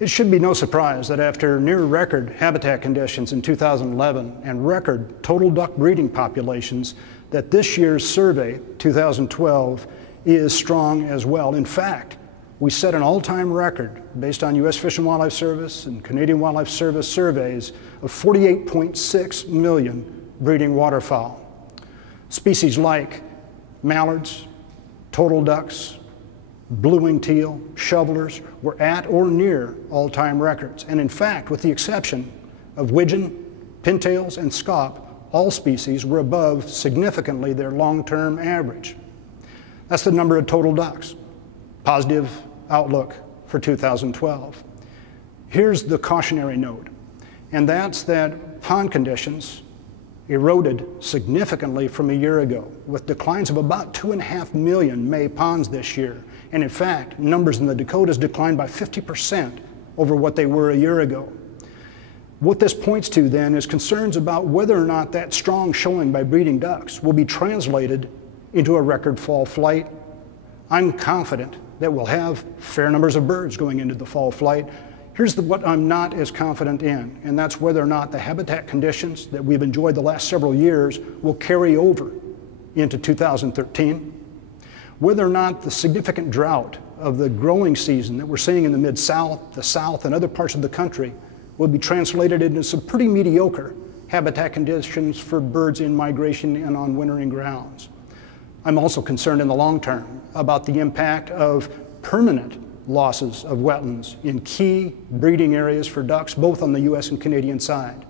It should be no surprise that after near record habitat conditions in 2011 and record total duck breeding populations, that this year's survey, 2012, is strong as well. In fact, we set an all-time record based on U.S. Fish and Wildlife Service and Canadian Wildlife Service surveys of 48.6 million breeding waterfowl. Species like mallards, total ducks, blue-winged teal, shovelers were at or near all-time records. And in fact, with the exception of widgeon, pintails, and scaup, all species were above significantly their long-term average. That's the number of total ducks. Positive outlook for 2012. Here's the cautionary note, and that's that pond conditions eroded significantly from a year ago, with declines of about 2.5 million May ponds this year. And in fact, numbers in the Dakotas declined by 50% over what they were a year ago. What this points to then is concerns about whether or not that strong showing by breeding ducks will be translated into a record fall flight. I'm confident that we'll have fair numbers of birds going into the fall flight. Here's what I'm not as confident in, and that's whether or not the habitat conditions that we've enjoyed the last several years will carry over into 2013. Whether or not the significant drought of the growing season that we're seeing in the Mid-South, the South, and other parts of the country will be translated into some pretty mediocre habitat conditions for birds in migration and on wintering grounds. I'm also concerned in the long term about the impact of permanent losses of wetlands in key breeding areas for ducks, both on the US and Canadian side.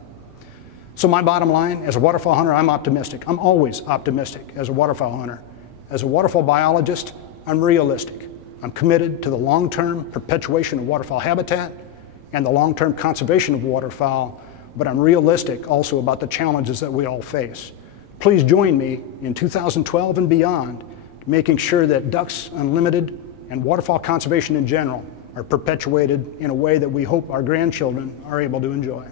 So my bottom line, as a waterfowl hunter, I'm optimistic. I'm always optimistic as a waterfowl hunter. As a waterfowl biologist, I'm realistic. I'm committed to the long-term perpetuation of waterfowl habitat and the long-term conservation of waterfowl, but I'm realistic also about the challenges that we all face. Please join me in 2012 and beyond, making sure that Ducks Unlimited and waterfowl conservation in general are perpetuated in a way that we hope our grandchildren are able to enjoy.